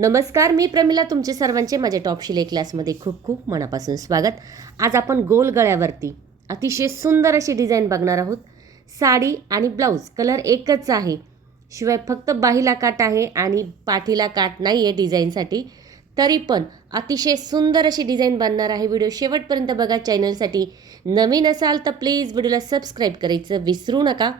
नमस्कार, मी प्रमिला. तुमचे सर्वांचे माझ्या टॉप शिलाई क्लासमध्ये खूप खूप मनापासून स्वागत. आज आपण गोल गळ्यावरती अतिशय सुंदर अशी डिझाईन बघणार आहोत. साडी आणि ब्लाऊज कलर एकच आहे, शिवाय फक्त बाहीला काट आहे आणि पाठीला काट नाही आहे डिझाईनसाठी. तरी पण अतिशय सुंदर अशी डिझाईन बनणार आहे. व्हिडिओ शेवटपर्यंत बघा. चॅनलसाठी नवीन असाल तर प्लीज व्हिडिओला सबस्क्राईब करायचं विसरू नका.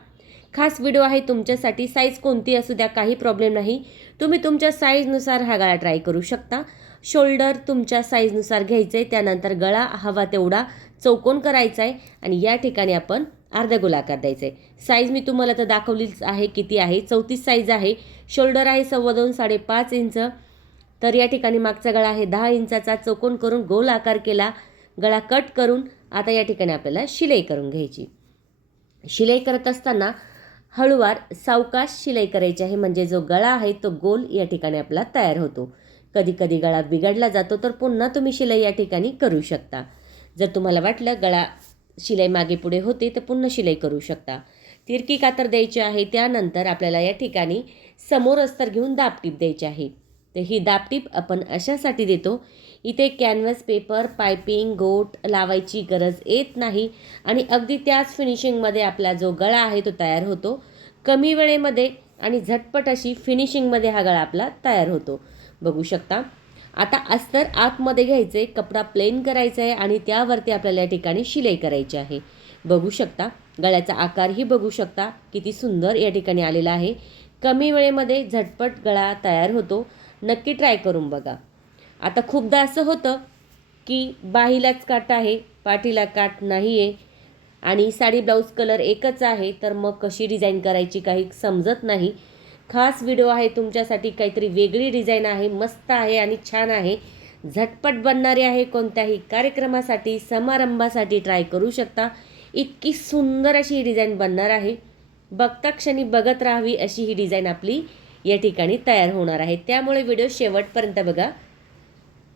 खास व्हिडिओ आहे तुमच्यासाठी. साईज कोणती असू द्या, काही प्रॉब्लेम नाही. तुम्ही तुमच्या साईजनुसार हा गळा ट्राय करू शकता. शोल्डर तुमच्या साईजनुसार घ्यायचं आहे. त्यानंतर गळा हवा तेवढा चौकोन करायचा आहे आणि या ठिकाणी आपण अर्धा गोलाकार द्यायचा आहे. साईज मी तुम्हाला तर दाखवलीच आहे किती आहे. 34 साईज आहे. शोल्डर आहे 2.25 5.5 इंच. तर या ठिकाणी मागचा गळा आहे 10 इंचाचा. चौकोन करून गोल आकार केला, गळा कट करून आता या ठिकाणी आपल्याला शिलाई करून घ्यायची. शिलाई करत असताना हळूवार सावकाश शिलाई करायची आहे, म्हणजे जो गळा आहे तो गोल या ठिकाणी आपला तयार होतो. कधी कधी गळा बिघडला जातो, तर पुन्हा तुम्ही शिलाई या ठिकाणी करू शकता. जर तुम्हाला वाटलं गळा शिलाई मागे पुढे होते तर पुन्हा शिलाई करू शकता. तिरकी कातर द्यायची आहे. त्यानंतर आपल्याला या ठिकाणी समोर अस्तर घेऊन दाबटीप द्यायची आहे. तर ही दाबटीप आपण अशासाठी देतो, इथे कॅनव्हास पेपर, पायपिंग, गोट लावायची गरज येत नाही आणि अगदी त्याच फिनिशिंगमध्ये आपला जो गळा आहे तो तयार होतो. कमी वेळेमध्ये आणि झटपट अशी फिनिशिंगमध्ये हा गळा आपला तयार होतो. बघू शकता. आता अस्तर आतमध्ये घ्यायचे, कपडा प्लेन करायचा आहे आणि त्यावरती आपल्याला या ठिकाणी शिलाई करायची आहे. बघू शकता. गळ्याचा आकारही बघू शकता किती सुंदर या ठिकाणी आलेला आहे. कमी वेळेमध्ये झटपट गळा तयार होतो. नक्की ट्राय करून बघा. आता खूपदा असं होतं की बाहीलाच काट आहे, पाठीला काट नाही आहे आणि साडी ब्लाऊज कलर एकच आहे, तर मग कशी डिझाईन करायची काही समजत नाही. खास व्हिडिओ आहे तुमच्यासाठी. काहीतरी वेगळी डिझाईन आहे, मस्त आहे आणि छान आहे, झटपट बनणारी आहे. कोणत्याही कार्यक्रमासाठी, समारंभासाठी ट्राय करू शकता. इतकी सुंदर अशी ही डिझाईन बनणार आहे. बघता क्षणी बघत राहावी अशी ही डिझाईन आपली या ठिकाणी तयार होणार आहे. त्यामुळे व्हिडिओ शेवटपर्यंत बघा.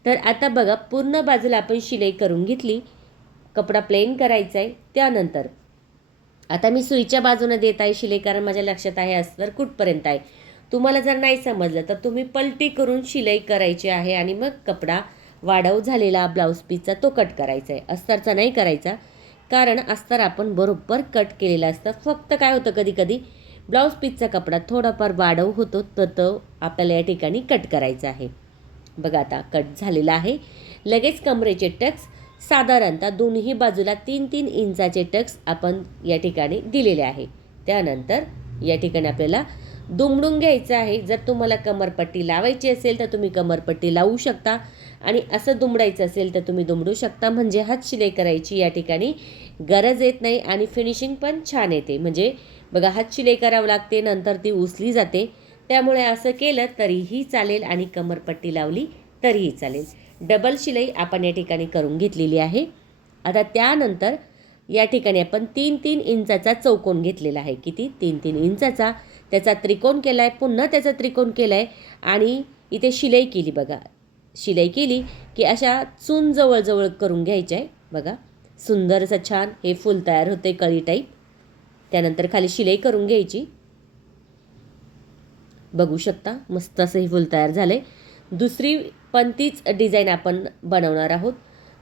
तर आता बघा, पूर्ण बाजूला आपण शिलाई करून घेतली. कपडा प्लेन करायचा आहे. त्यानंतर आता मी सुईच्या बाजूने देत आहे शिलाई, कारण माझ्या लक्षात आहे अस्तर कुठपर्यंत आहे. तुम्हाला जर नाही समजलं तर तुम्ही पलटी करून शिलाई करायची आहे आणि मग कपडा वाढव झालेला ब्लाऊज पीसचा तो कट करायचा आहे. अस्तरचा नाही करायचा, कारण अस्तर आपण बरोबर कट केलेला असतं. फक्त काय होतं, कधी कधी ब्लाऊज पीसचा कपडा थोडाफार वाढव होतो, तर तो आपल्याला या ठिकाणी कट करायचा आहे. बघा आता कट झालेला आहे. लगेच कमरेचे टक्स साधारणतः दोन्ही बाजूला 3-3 इंचाचे टक्स आपण या ठिकाणी दिलेले आहे. त्यानंतर या ठिकाणी आपल्याला दुमडून घ्यायचं आहे. जर तुम्हाला कमरपट्टी लावायची असेल तर तुम्ही कमरपट्टी लावू शकता आणि असं दुमडायचं असेल तर तुम्ही दुमडू शकता. म्हणजे हात शिलाई करायची या ठिकाणी गरज येत नाही आणि फिनिशिंग पण छान येते. म्हणजे बघा, हात शिलाई करावं लागते, नंतर ती उचली जाते. त्यामुळे असं केलं तरीही चालेल आणि कमरपट्टी लावली तरीही चालेल. डबल शिलाई आपण या ठिकाणी करून घेतलेली आहे. आता त्यानंतर या ठिकाणी आपण 3-3 इंचाचा चौकोन घेतलेला आहे. किती? 3-3 इंचाचा. त्याचा त्रिकोण केला आहे, पुन्हा त्याचा त्रिकोण केला आहे आणि इथे शिलाई केली. बघा, शिलाई केली की अशा चून जवळजवळ करून घ्यायच्या आहे. बघा, सुंदर असं छान हे फुल तयार होते, कळी टाईप. त्यानंतर खाली शिलाई करून घ्यायची. बघू शकता, मस्त असं हे फुल तयार झाले. दुसरी पण तीच डिझाईन आपण बनवणार आहोत.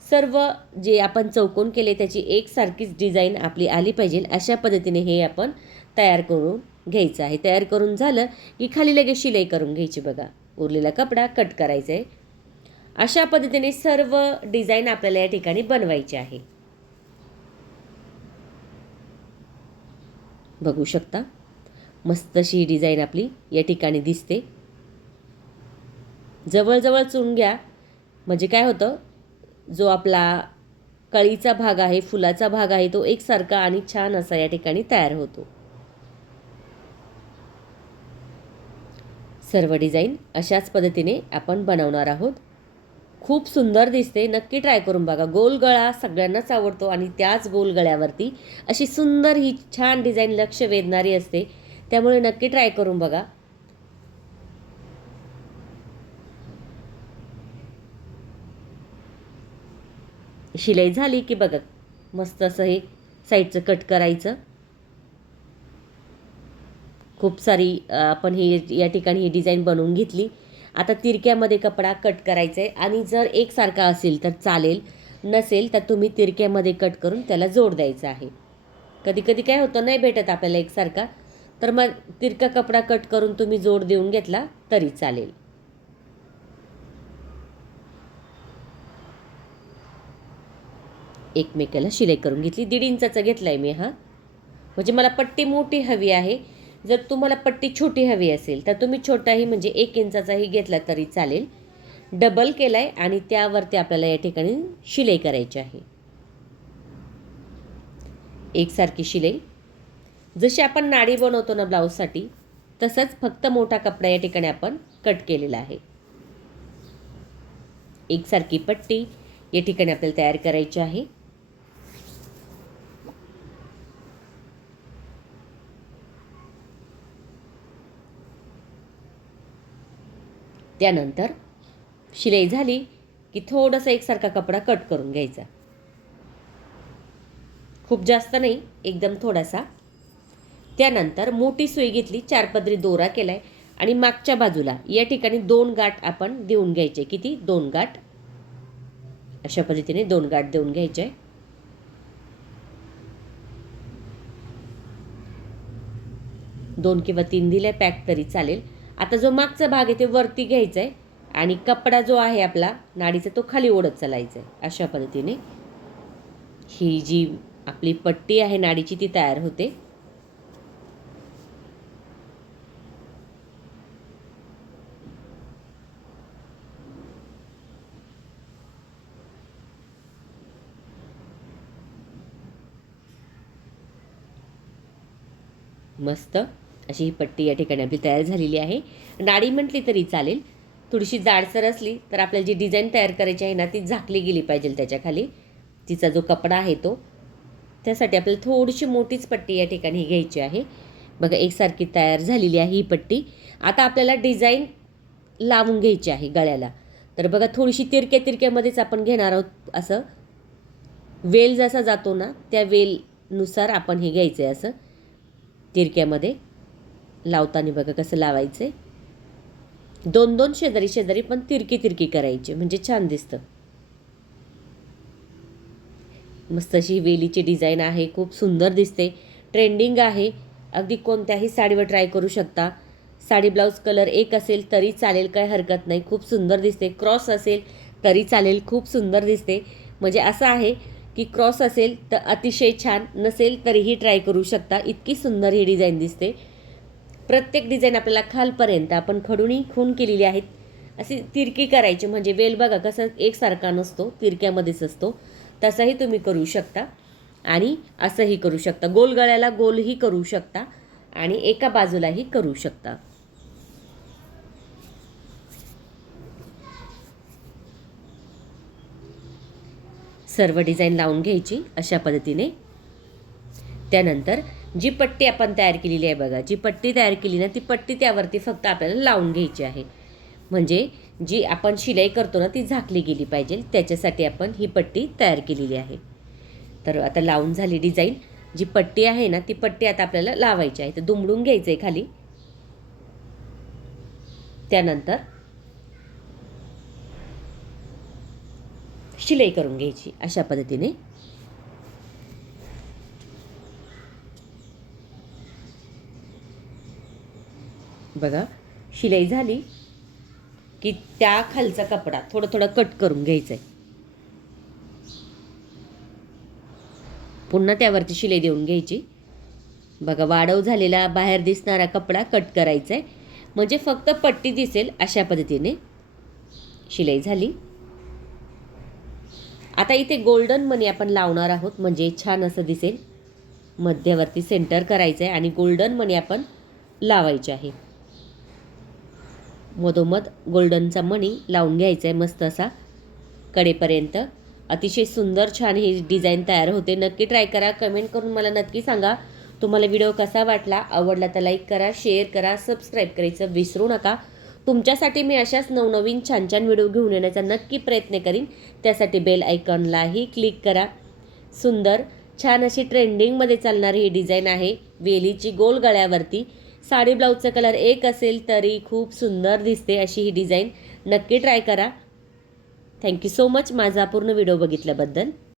सर्व जे आपण चौकोन केले त्याची एकसारखीच डिझाईन आपली आली पाहिजे, अशा पद्धतीने हे आपण तयार करून घ्यायचं आहे. तयार करून झालं की खाली लगेच शिलाई करून घ्यायची. बघा, उरलेला कपडा कट करायचा आहे. अशा पद्धतीने सर्व डिझाईन आपल्याला या ठिकाणी बनवायची आहे. बघू शकता, मस्त अशी ही डिझाईन आपली या ठिकाणी दिसते. जवळजवळ चुन घ्या, म्हणजे काय होतं, जो आपला कळीचा भाग आहे, फुलाचा भाग आहे, तो एकसारखा आणि छान असा या ठिकाणी तयार होतो. सर्व डिझाईन अशाच पद्धतीने आपण बनवणार आहोत. खूप सुंदर दिसते. नक्की ट्राय करून बघा. गोल गळा सगळ्यांनाच आवडतो आणि त्याच गोल गळ्यावरती अशी सुंदर ही छान डिझाईन लक्ष वेधणारी असते. त्यामुळे नक्की ट्राय करून बघा. शिलाई झाली की बघा, मस्त असं हे साईडचं कट करायचं. खूप सारी आपण ही या ठिकाणी ही डिझाईन बनवून घेतली आता तिरक्यामध्ये कपडा कट करायचा आहे आणि जर एकसारखा असेल तर चालेल, नसेल तर तुम्ही तिरक्यामध्ये कट करून त्याला जोड द्यायचा आहे. कधी कधी काय होतं, नाही भेटत आपल्याला एकसारखा, तर मग तिरका कपडा कट करून तुम्ही जोड देऊन घेतला तरी चालेल. एकमेकाला शिलाई करून घेतली. 1.5 इंचाचा घेतला आहे मी हा, म्हणजे मला पट्टी मोठी हवी आहे. जर तुम्हाला पट्टी छोटी हवी असेल तर तुम्ही छोटाही म्हणजे 1 इंचाचाही घेतला तरी चालेल. डबल केला आहे आणि त्यावरती आपल्याला या ठिकाणी शिलाई करायची आहे. एकसारखी शिलाई, जशी आपण नाडी बनवतो ना ब्लाऊजसाठी तसंच, फक्त मोठा कपडा या ठिकाणी आपण कट केलेला आहे. एकसारखी पट्टी या ठिकाणी आपल्याला तयार करायची आहे. त्यानंतर शिलाई झाली की थोडासा एकसारखा कपडा कट करून घ्यायचा. खूप जास्त नाही, एकदम थोडासा. त्यानंतर मोठी सुई घेतली, 4 पदरी दोरा केलाय आणि मागच्या बाजूला या ठिकाणी 2 गाठ आपण देऊन घ्यायचे. किती? 2 गाठ. अशा पद्धतीने 2 गाठ देऊन घ्यायचे. 2 किंवा 3 दिले पॅक तरी चालेल. आता जो मागचा भाग आहे ते वरती घ्यायचा आहे आणि कपडा जो आहे आपला नाडीचा तो खाली ओढत चालायचा आहे. अशा पद्धतीने ही जी आपली पट्टी आहे नाडीची ती तयार होते. मस्त अशी ही पट्टी या ठिकाणी आपली तयार झालेली आहे. नाडी म्हटली तरी चालेल, थोडीशी जाडसर असली तर आपल्याला जी डिझाईन तयार करायची आहे ना ती झाकली गेली पाहिजे त्याच्याखाली, तिचा जो कपडा आहे तो. त्यासाठी आपल्याला थोडीशी मोठीच पट्टी या ठिकाणी घ्यायची आहे. बघा एकसारखी तयार झालेली आहे ही पट्टी. आता आपल्याला डिझाईन लावून घ्यायची आहे गळ्याला. तर बघा थोडीशी तिरक्यामध्येच आपण घेणार आहोत. असं वेल जसा जातो ना त्या वेलनुसार आपण हे घ्यायचं आहे. असं तिरक्यामध्ये लावताना बघा कसं लावायचं आहे. 2-2 शेजारी पण तिरकी करायची म्हणजे छान दिसतं. मस्त अशी वेलीची डिझाईन आहे, खूप सुंदर दिसते, ट्रेंडिंग आहे. अगदी कोणत्याही साडीवर ट्राय करू शकता. साडी ब्लाऊज कलर एक असेल तरी चालेल, काही हरकत नाही, खूप सुंदर दिसते. क्रॉस असेल तरी चालेल, खूप सुंदर दिसते. म्हणजे असं आहे की क्रॉस असेल तर अतिशय छान, नसेल तरीही ट्राय करू शकता. इतकी सुंदर ही डिझाईन दिसते. प्रत्येक डिझाईन आपल्याला खालपर्यंत आपण खडूनी खून केलेली आहेत. अशी तिरकी करायची म्हणजे वेल बघा कसं एकसारखा नसतो, तिरक्यामध्येच असतो. तसंही तुम्ही करू शकता आणि असंही करू शकता. गोल गळ्याला गोलही करू शकता आणि एका बाजूलाही करू शकता. सर्व डिझाईन लावून घ्यायची अशा पद्धतीने. त्यानंतर जी पट्टी आपण तयार केलेली आहे बघा, जी पट्टी तयार केली ना ती पट्टी त्यावरती फक्त आपल्याला लावून घ्यायची आहे. म्हणजे जी आपण शिलाई करतो ना ती झाकली गेली पाहिजे, त्याच्यासाठी आपण ही पट्टी तयार केलेली आहे. तर आता लावून झाली डिझाईन. जी पट्टी आहे ना ती पट्टी आता आपल्याला लावायची आहे. तर दुमडून घ्यायचं आहे खाली. त्यानंतर शिलाई करून घ्यायची अशा पद्धतीने. बघा शिलाई झाली की त्या खालचा कपडा थोडं कट करून घ्यायचा आहे. पुन्हा त्यावरती शिलाई देऊन घ्यायची. बघा वाढव झालेला बाहेर दिसणारा कपडा कट करायचा आहे म्हणजे फक्त पट्टी दिसेल अशा पद्धतीने. शिलाई झाली. आता इथे गोल्डन मणी आपण लावणार आहोत म्हणजे छान असं दिसेल. मध्यवर्ती सेंटर करायचं आहे आणि गोल्डन मणी आपण लावायचे आहे. मधोमध गोल्डनचा मणी लावून घ्यायचा आहे मस्त असा कडेपर्यंत. अतिशय सुंदर छान ही डिझाईन तयार होते. नक्की ट्राय करा. कमेंट करून मला नक्की सांगा तुम्हाला व्हिडिओ कसा वाटला. आवडला तर लाईक करा, शेअर करा, सबस्क्राईब करायचं विसरू नका. तुमच्यासाठी मी अशाच नवनवीन छान छान व्हिडिओ घेऊन येण्याचा नक्की प्रयत्न करीन. त्यासाठी बेल आयकॉनलाही क्लिक करा. सुंदर छान अशी ट्रेंडिंगमध्ये चालणारी ही डिझाईन आहे वेलीची गोल गळ्यावरती. साडी ब्लाऊजचा कलर एक असेल तरी खूप सुंदर दिसते अशी ही डिझाईन. नक्की ट्राय करा. थँक्यू सो मच माझा पूर्ण व्हिडिओ बघितल्याबद्दल.